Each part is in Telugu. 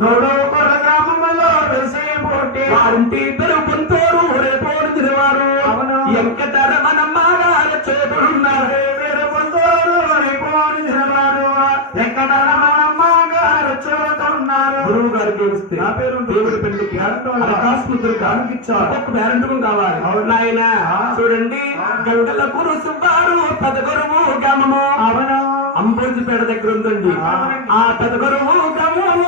నోడు కొర గ్రామంలో వెలిసేపోటీ వారింటి పేరు పొంతూరు రేపోడు తిరువారు ఎంకటర మనమ్మగారు చోటున్నారు పేరు పొంతూరు రేపోడు తిరువారు ఎంకటర మనమ్మగారు చోటున్నారు గురువు గారికి వస్తే నా పేరు దేవుడి పెళ్లికి ఆకాశముద్రు కానుకిచ్చారు ఒక్క పేరంటం కావాలి అవును ఆయన చూడండి గంగల గురు సుబ్బారు పెదగురువు గ్రామము అవును అంబోజిపేట దగ్గర ఉందండి ఆ పెదగురువు గ్రామంలో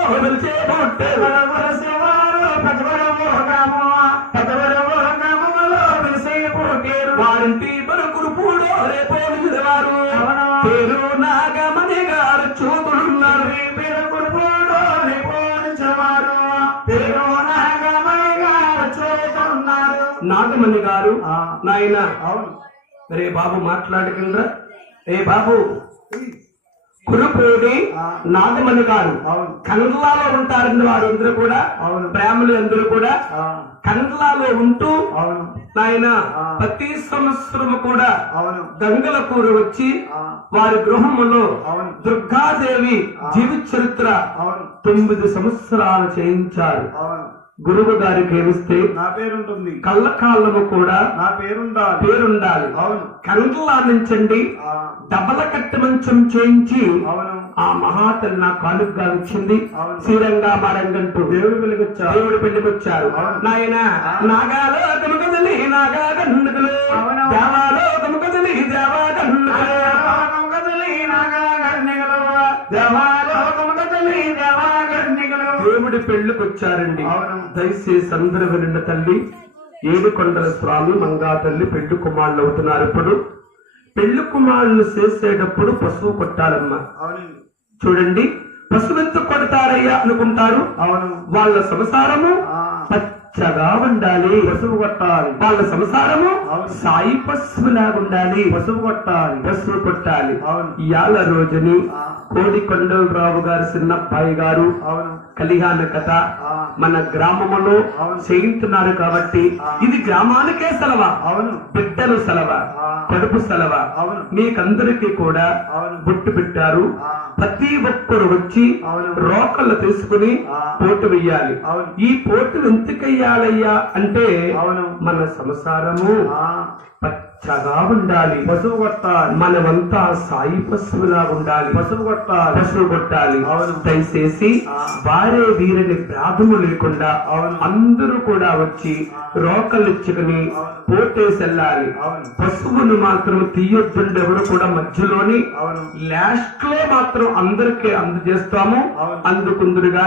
వారింటి పలుకురు పూడో రేపోడు చదివారు పేరు నాగమణి గారు చూతున్నారు పేరుకురు పూడో రేపోడు చదివారు పేరు నాగమణి గారు చూతున్నారు నాగమణి గారు నాయన అవును రే బాబు మాట్లాడకుండా ఏ బాబు కురుపూడి నాగమణి గారు కండ్లాలో ఉంటారండి వారందరూ కూడా ప్రేమలు అందరూ కూడా కండ్లాలో ఉంటూ ఆయన ప్రతి సంవత్సరము కూడా గంగలకూరు వచ్చి వారి గృహములో దుర్గాదేవి జీవిత చరిత్ర 9 సంవత్సరాలు చేయించారు గురువు గారికి ఏమిస్తే నా పేరుంటుంది కళ్ళకాళ్ళము కూడా నా పేరుండాలి అవును కండ్లా నుంచండి డబల కట్ట మంచం చేయించి అవును ఆ మహాతల్లి నా కానుకగా ఇచ్చింది శ్రీరంగా మారంగంటూ దేవుడు పెళ్లికొచ్చారు నాయన నాగాలో కనుకదలి నాగా కన్నుకలు దేవాలో కనుకదలి దేవా కన్నుకలు నాగా కన్నుకలు దేవాలో కనుకదలి దేవా కన్నుకలు దేవుడి పెళ్లికొచ్చారండి దయచేసి అందరూ వినండి తల్లి ఏడుకొండల స్వామి మంగా తల్లి పెళ్లి కుమారులు అవుతున్నారు. ఇప్పుడు పెళ్లి కుమారులు చేసేటప్పుడు పశువు కొట్టాలమ్మా చూడండి పశువు ఎందుకు కొడతారయ్యా అనుకుంటారు వాళ్ళ సంసారము పచ్చగా ఉండాలి పశువు కొట్టాలి వాళ్ళ సంసారము సాయి పశువులాగా ఉండాలి పశువు కొట్టాలి ఇయాల రోజుని కోడికొండలరావు గారు చిన్నబ్బాయి గారు కళ్యాణ కథ మన గ్రామములో చేయించున్నారు కాబట్టి ఇది గ్రామానికే సెలవ బిడ్డలు సెలవ కడుపు సెలవ మీకందరికీ కూడా బొట్టు పెట్టారు ప్రతి ఒక్కరు వచ్చి రోకళ్ళు తీసుకుని పోటు వెయ్యాలి ఈ పోటు ఎందుకయ్యాలయ్యా అంటే మన సంసారము పచ్చగా ఉండాలి పశువు కొట్టాలి మనమంతా సాయి పశువులా ఉండాలి పశువు కొట్టాలి దయచేసి వారే వీరిని భేదము లేకుండా అందరూ కూడా వచ్చి రోకలు ఇచ్చుకుని పోటేసి వెళ్ళాలి పశువును మాత్రం తీయొద్దండి ఎవరు కూడా మధ్యలోని లాస్ట్ లో మాత్రం అందరికీ అందజేస్తాము అందుకుందురుగా